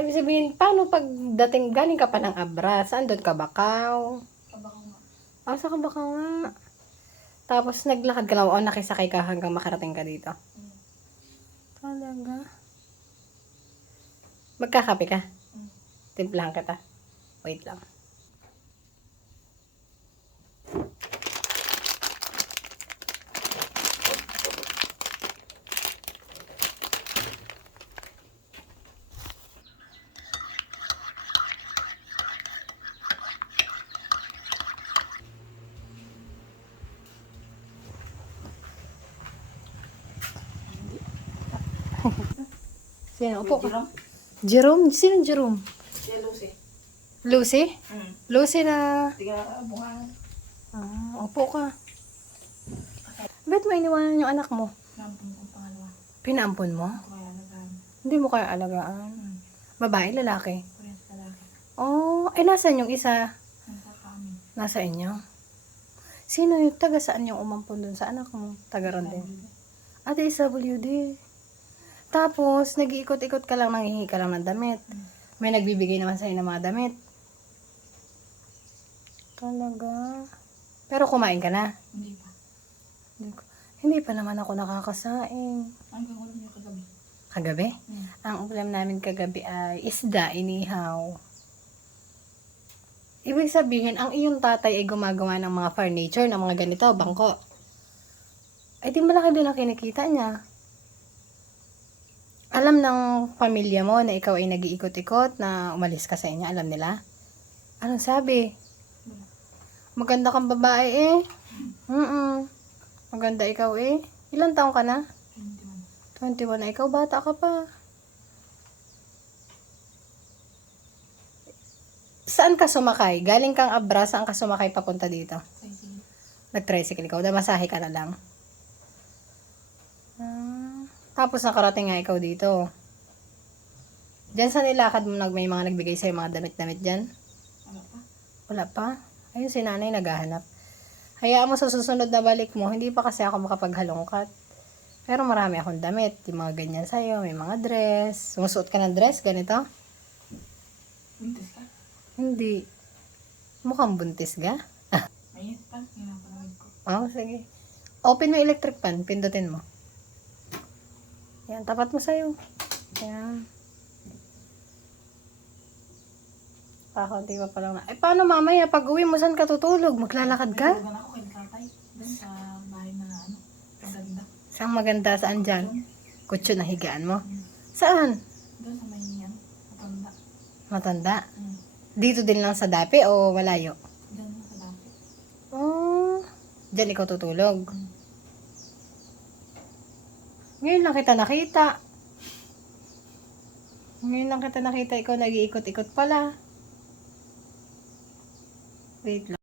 Ibig sabihin, paano pagdating, galing ka pa ng Abra? Saan doon ka, Bakaw? Kabako nga. Ah, sa Bakaw nga. Tapos naglakad ka lang o nakisakay ka hanggang makarating ka dito? Talaga? Magkakape ka? Timplahan kita. Wait lang. Sino? Upo ka. Jerome? Sino Jerome? Si Lucy. Lucy? Lucy na... Tiga bunga. Ah, upo ka. Ba't mo iniwanan yung anak mo? Nampun kong pangalawa. Pinaampon mo? Kaya alagaan. Hindi mo kaya alagaan. Babae, lalaki? Parehas lalaki. Oh, ay nasan yung isa? Nasa kami. Nasa inyo? Sino yung taga saan yung umampon dun sa anak mo? Taga ron din. Ate SWD. Tapos, nag-iikot-ikot ka lang, nanghihingi ka lang ng damit. May nagbibigay naman sa'yo ng mga damit. Talaga. Pero kumain ka na? Hindi pa. Hindi pa naman ako nakakasaing. Ang kagulo niyo kagabi. Kagabi? Ang ulam namin kagabi ay isda, inihaw. Ibig sabihin, ang iyong tatay ay gumagawa ng mga furniture, ng mga ganito, bangko. Ay, di malaki din ang kinikita niya. Alam ng pamilya mo na ikaw ay nag-iikot-ikot, na umalis ka sa inyo, alam nila? Anong sabi? Maganda kang babae eh. Maganda ikaw eh. Ilang taong ka na? 21 na. Ikaw, bata ka pa. Saan ka sumakay? Galing kang Abra, saan ka sumakay papunta dito? Nag-tricycle ikaw, damasahe ka na lang. Tapos nakarating nga ikaw dito. Diyan sa nilakad mo may mga nagbigay sa'yo mga damit-damit dyan? Wala pa. Wala pa? Ayun si nanay naghahanap. Hayaan mo sa susunod na balik mo, hindi pa kasi ako makapaghalongkat. Pero marami akong damit. Yung mga ganyan sa'yo, may mga dress. Sumusuot ka ng dress, ganito? Buntis ka? Hindi. Mukhang buntis ka? Ayun pa. Pinapanawid ko. Oh, sige. Open mo yung electric fan, pindutin mo. Yan, tapat mo sa'yo. Yan. Kakunti pa lang na. Eh, paano mamaya? Pag uwi mo, saan ka tutulog? Maglalakad ka? May ako kay tatay. Doon sa bahay na maganda. Saan maganda? Saan dyan? Kutso na higaan mo? Saan? Doon sa may matanda. Matanda? Dito din lang sa Dapi o malayo? Doon sa dati. Oh, dyan ikaw tutulog. Ngayon lang kita nakita. Ngayon lang kita nakita, ikaw nag-iikot-ikot pala. Wait lang.